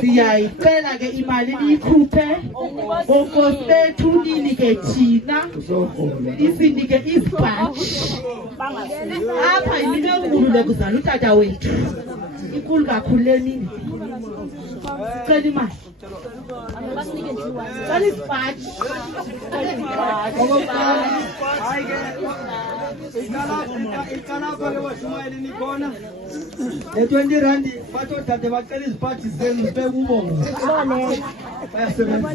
Siyayicela ke imali niyikhuphe bonkosi bethu ninike thina isinike isibhaji apha yinto enkulu lokuzala utata wethu inkulu kakhulu le mini sicela imali cela isibhaji le 20 rand batothathe bacela iziphathi zenu zibeke umongo bayasebenza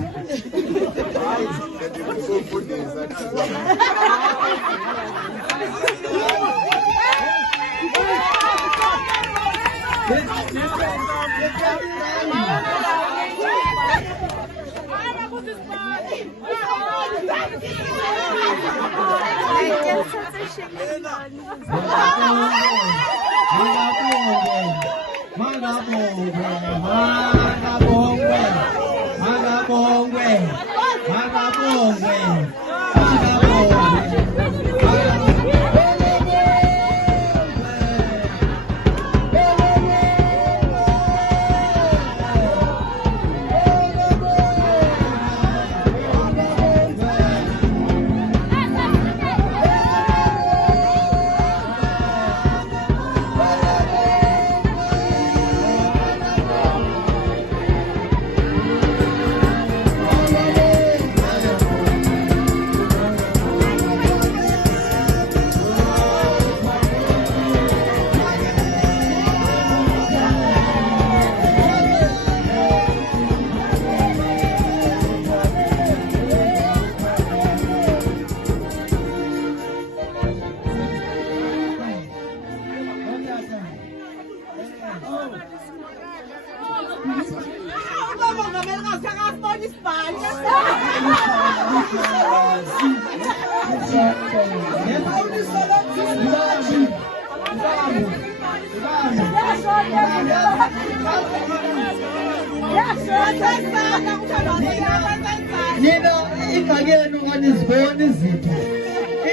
Nina ingakeni unganiziboni izinto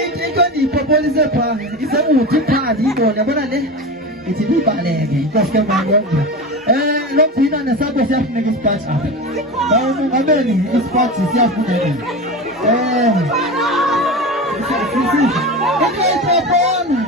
into endiyipopolise phaa isemuthi phaa ndiyibone yabona le ithi libaleke inkosi kemangonga lokugcina nesabo siyafuneka isiphathi bawumongameli isiphathi siyafuneka ikrofoni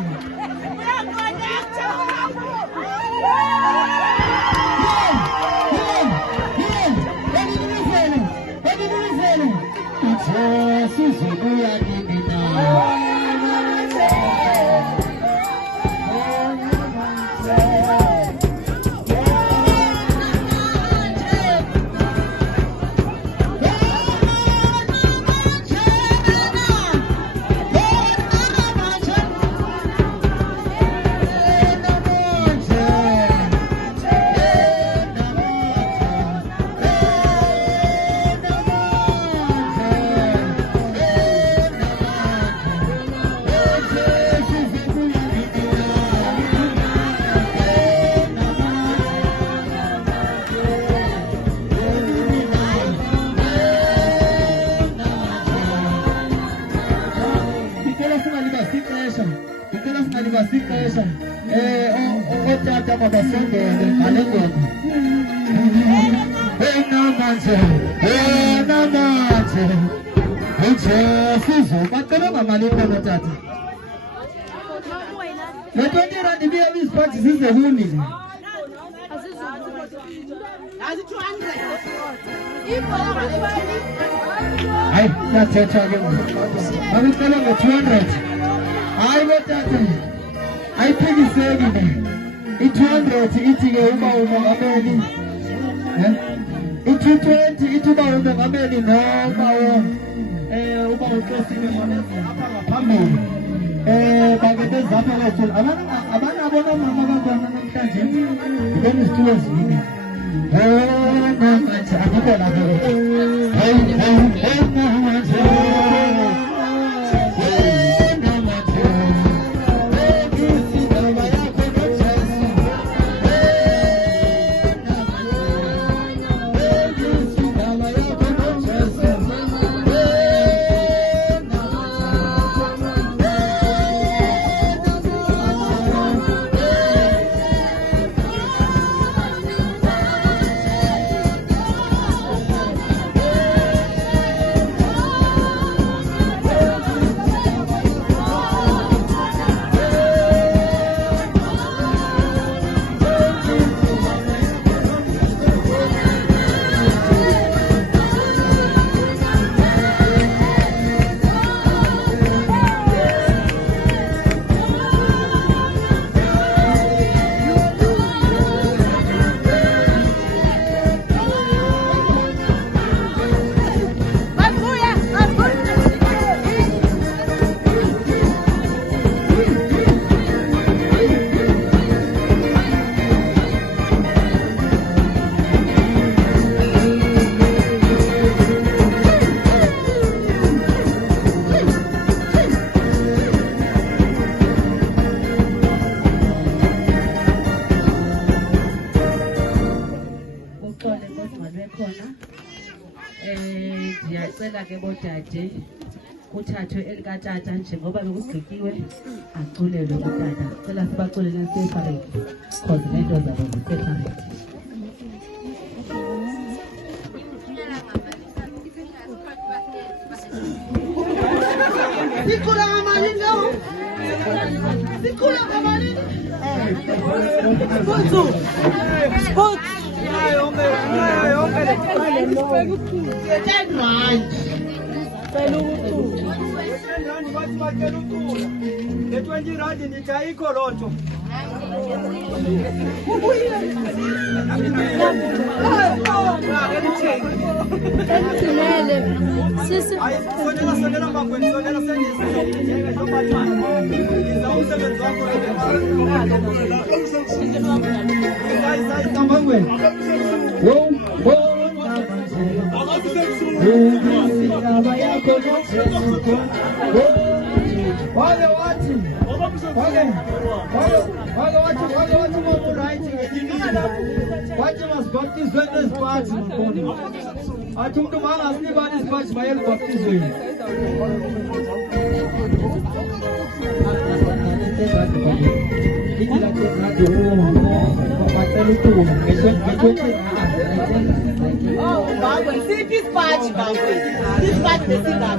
otata mabasondele ngale ngoma namanje uJesu bacela ngamali inkolo tata le 20 rand ibiye iziphathi zize kuni hayi nathetha ke ngicela ngo200 hayi tata ayiphikiseki i200 ithi ke uba umongameli i220 ithi uba umongameli noma uba uxosile apha ngaphambili bake bezapha kwethu abanabo nomama bakhona namhlanje ngibona izitulo ezivile manje akukho lapho sibe khona. Ndiyacela ke bodade kuthathwe elikatata njengoba bekusigikiwe aculelwe utata. Cela sibaculele separate cause nento zabo ziseparate. Sikula ngamalini lo? Sikula ngamalini? Kuthu. Oh, Baba, see this patch, Baba. This patch, they see that.